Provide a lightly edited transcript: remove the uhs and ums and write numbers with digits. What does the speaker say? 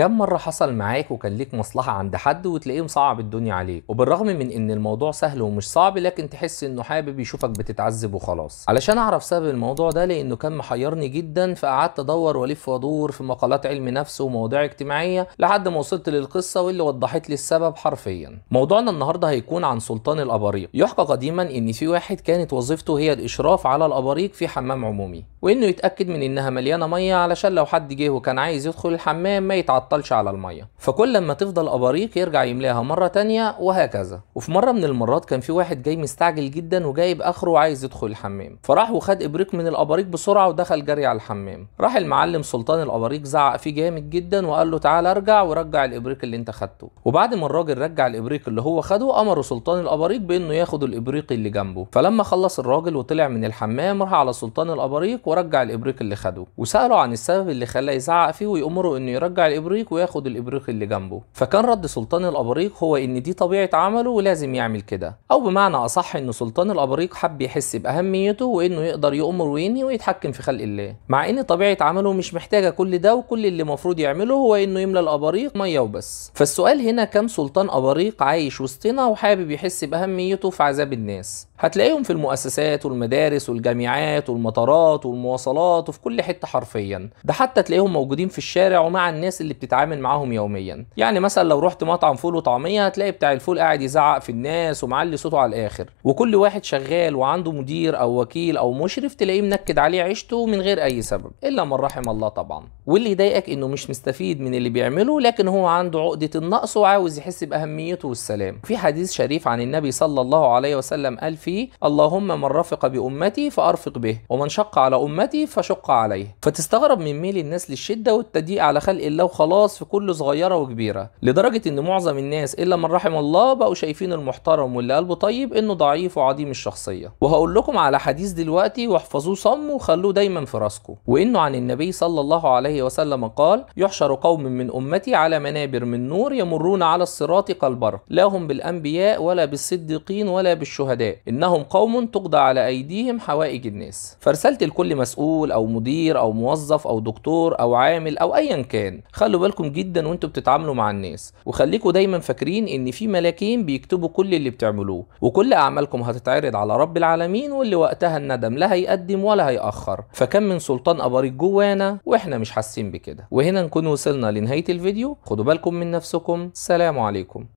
كم مرة حصل معاك وكان ليك مصلحة عند حد وتلاقيه مصعب الدنيا عليك، وبالرغم من ان الموضوع سهل ومش صعب لكن تحس انه حابب يشوفك بتتعذب وخلاص؟ علشان اعرف سبب الموضوع ده لانه كان محيرني جدا، فقعدت ادور والف وادور في مقالات علم نفس ومواضيع اجتماعية لحد ما وصلت للقصة واللي وضحت لي السبب حرفيا. موضوعنا النهاردة هيكون عن سلطان الاباريق. يحكى قديما ان في واحد كانت وظيفته هي الاشراف على الاباريق في حمام عمومي، وانه يتاكد من انها مليانة مية علشان لو حد جه وكان عايز يدخل الحمام ما يتعطلش على المية. فكل لما تفضل اباريق يرجع يملاها مرة تانية وهكذا. وفي مرة من المرات كان في واحد جاي مستعجل جدا وجايب اخره وعايز يدخل الحمام، فراح وخد ابريق من الاباريق بسرعة ودخل جري على الحمام. راح المعلم سلطان الاباريق زعق فيه جامد جدا وقال له تعال ارجع ورجع الابريق اللي انت خدته. وبعد ما الراجل رجع الابريق اللي هو خده امره سلطان الاباريق بانه ياخد الابريق اللي جنبه. فلما خلص الراجل وطلع من الحمام راح على سلطان الاباريق ورجع الابريق اللي خده، وساله عن السبب اللي خلاه يزعق فيه ويأمره انه يرجع الابريق وياخد الابريق اللي جنبه. فكان رد سلطان الاباريق هو ان دي طبيعه عمله ولازم يعمل كده، او بمعنى اصح ان سلطان الاباريق حب يحس باهميته وانه يقدر يأمر وينهي ويتحكم في خلق الله، مع ان طبيعه عمله مش محتاجه كل ده، وكل اللي المفروض يعمله هو انه يملى الاباريق ميه وبس. فالسؤال هنا، كم سلطان اباريق عايش وسطنا وحابب يحس باهميته في عذاب الناس؟ هتلاقيهم في المؤسسات والمدارس والجامعات والمطارات والمواصلات وفي كل حته حرفيا. ده حتى تلاقيهم موجودين في الشارع ومع الناس اللي بتتعامل معاهم يوميا. يعني مثلا لو رحت مطعم فول وطعميه هتلاقي بتاع الفول قاعد يزعق في الناس ومعلي صوته على الاخر، وكل واحد شغال وعنده مدير او وكيل او مشرف تلاقيه منكد عليه عيشته من غير اي سبب، الا من رحم الله طبعا. واللي يضايقك انه مش مستفيد من اللي بيعمله، لكن هو عنده عقده النقص وعاوز يحس باهميته والسلام. في حديث شريف عن النبي صلى الله عليه وسلم قال فيه: اللهم من رفق بأمتي فأرفق به، ومن شق على أمتي فشق عليه. فتستغرب من ميل الناس للشدة والتضييق على خلق الله وخلاص في كل صغيرة وكبيرة، لدرجة ان معظم الناس إلا من رحم الله بقوا شايفين المحترم واللي قلبه طيب انه ضعيف وعديم الشخصية. وهقول لكم على حديث دلوقتي واحفظوه صم وخلوه دايما في راسكم، وانه عن النبي صلى الله عليه وسلم قال: يحشر قوم من أمتي على منابر من نور يمرون على الصراط كالبرق، لا هم بالأنبياء ولا بالصديقين ولا بالشهداء، إنهم قوم تقضى على أيديهم حوائج الناس. فرسلت لكل مسؤول أو مدير أو موظف أو دكتور أو عامل أو أيا كان، خلوا بالكم جدا وانتوا بتتعاملوا مع الناس، وخليكم دايما فاكرين إن في ملاكين بيكتبوا كل اللي بتعملوه، وكل أعمالكم هتتعرض على رب العالمين، واللي وقتها الندم لا هيقدم ولا هيأخر. فكم من سلطان أباريق جوانا وإحنا مش حاسين بكده. وهنا نكون وصلنا لنهاية الفيديو. خدوا بالكم من نفسكم. سلام عليكم.